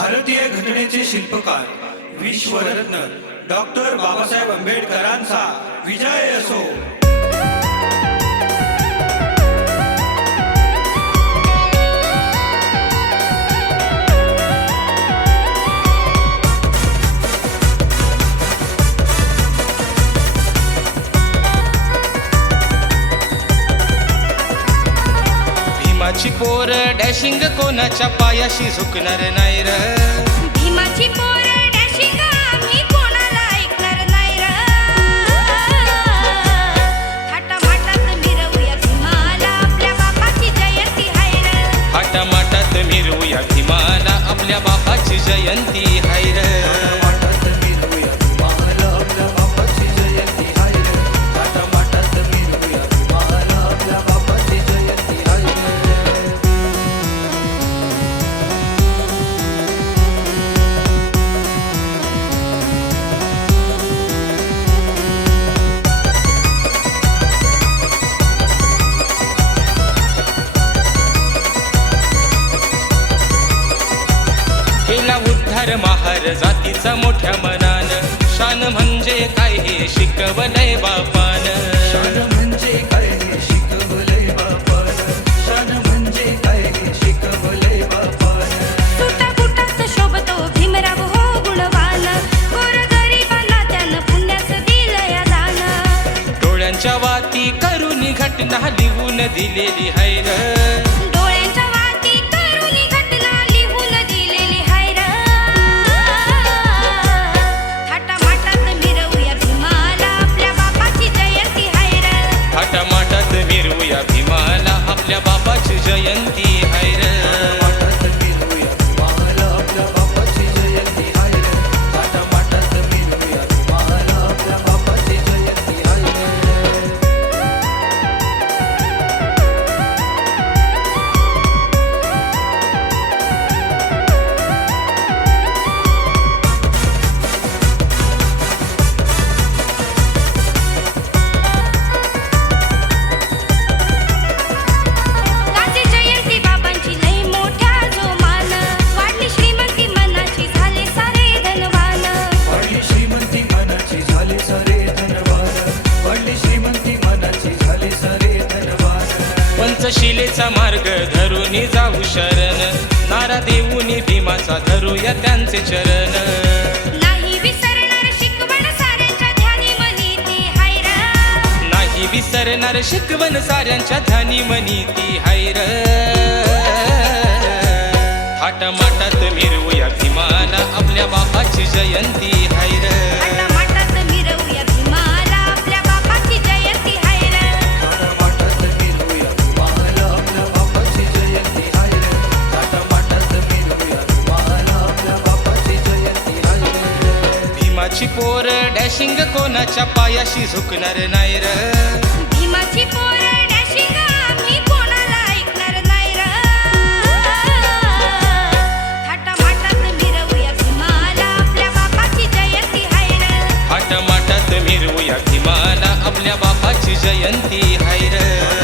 भारतीय घटनेचे शिल्पकार विश्वरत्न डॉक्टर बाबासाहेब आंबेडकरांचा विजय असो. भीमाची पोर डॅशिंग कोणाच्या पायाशी झुकणार नाही र. भीमाची पोर डॅशिंग आम्ही कोणाला ऐकणार नाही र. थाटामाटात मिरवूया भीमाला आपल्या बापाची जयंती हाय र. हाटामाटात मिरवूया भीमाला आपल्या बापाची जयंती हाय र. उद्धार महार जातीचा मोठ्या मनान. शान म्हणजे काय हे शिकवलंय बापान. शान म्हणजे काय हे शिकवलंय बापानं. शान म्हणजे काय हे शिकवलंय बापानं. सुटाबुटात शोभतो भीमराव हो गुणवान. गोरगरिबांना त्यानं पुण्याचं दिलं या दान. डोळ्यांच्या वाती करून घटना लिहून दिलेली हाय पंचशिलेचा मार्ग धरून जाऊ शरण. नारा देऊनी भीमाचा धरूया त्यांचे चरण. नाही विसरणार शिकवण साऱ्यांच्या ध्यानी मनी ती हाय र नाही विसरणार शिकवण साऱ्यांच्या ध्यानी मनी ती हाय र थाटामाटात मिरवूया भीमाला आपल्या बापाची जयंती हाय भीमाची पोर डॅशिंग कोणाच्या पायाशी झुकणार नाही र. भीमाची पोर डॅशिंग मिरवूया भीमाला आपल्या बापाची जयंती हायर मिरवूया आपल्या बापाची जयंती हाय र.